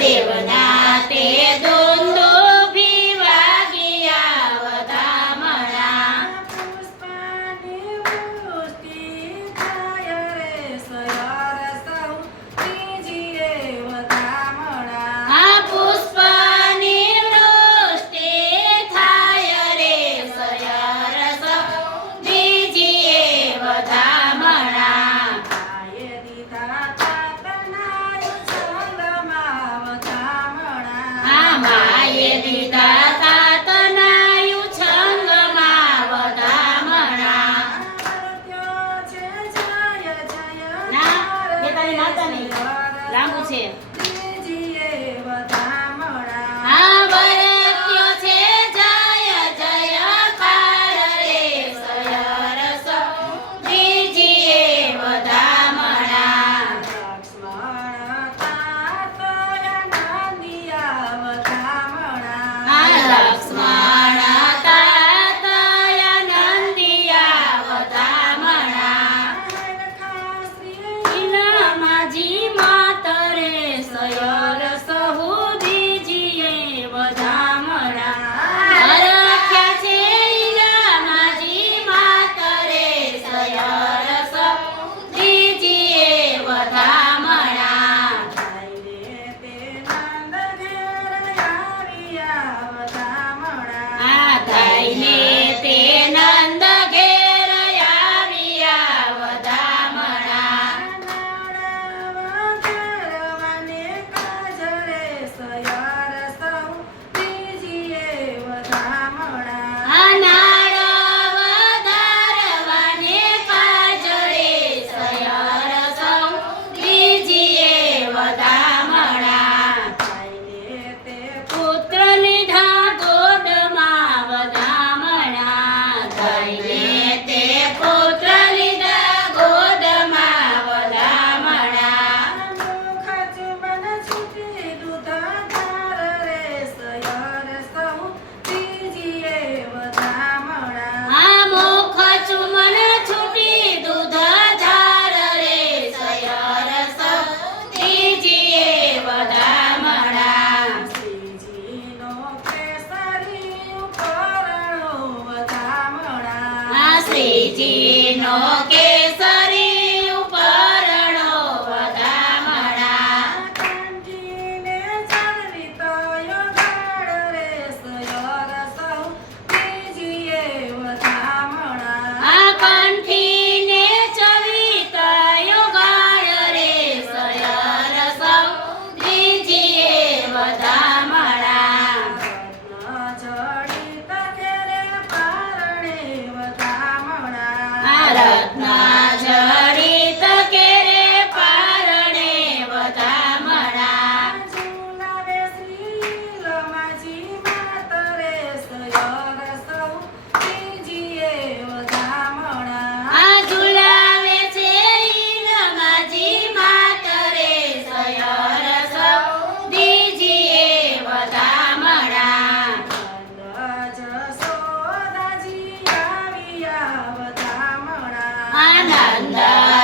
देवनाते दो Ananda.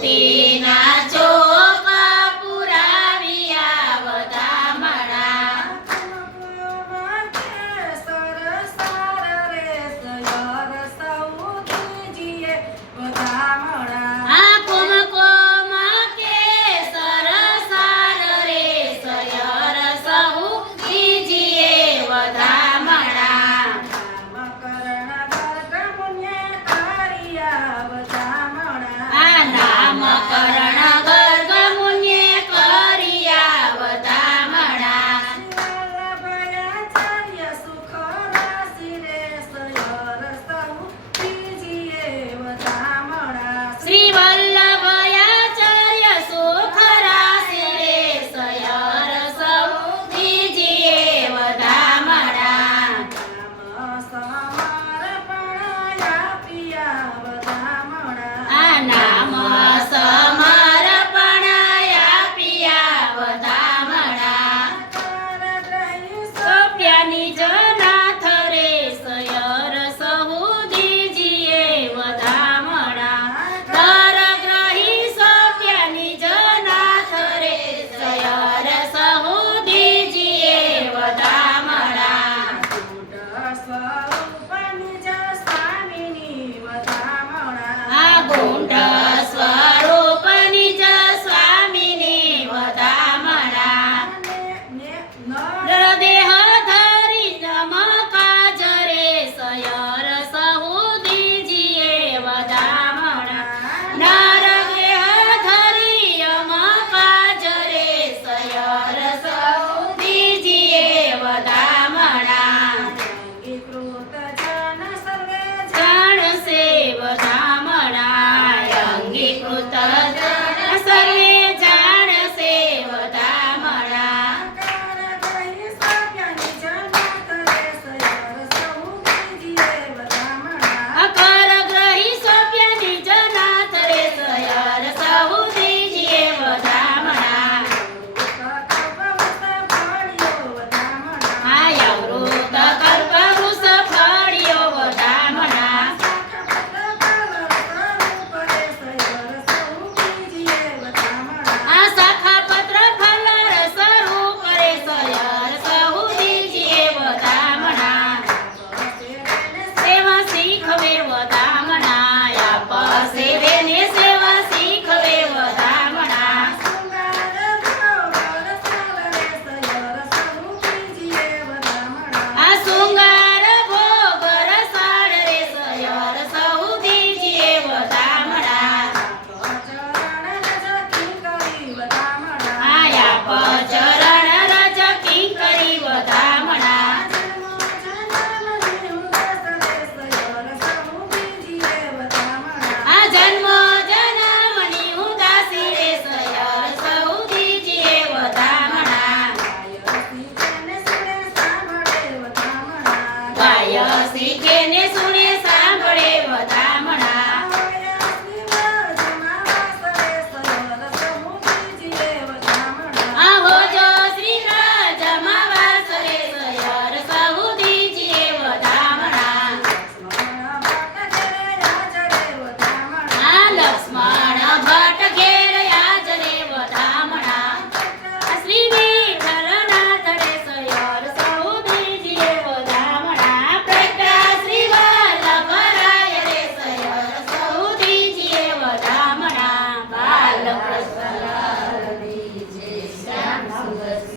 的。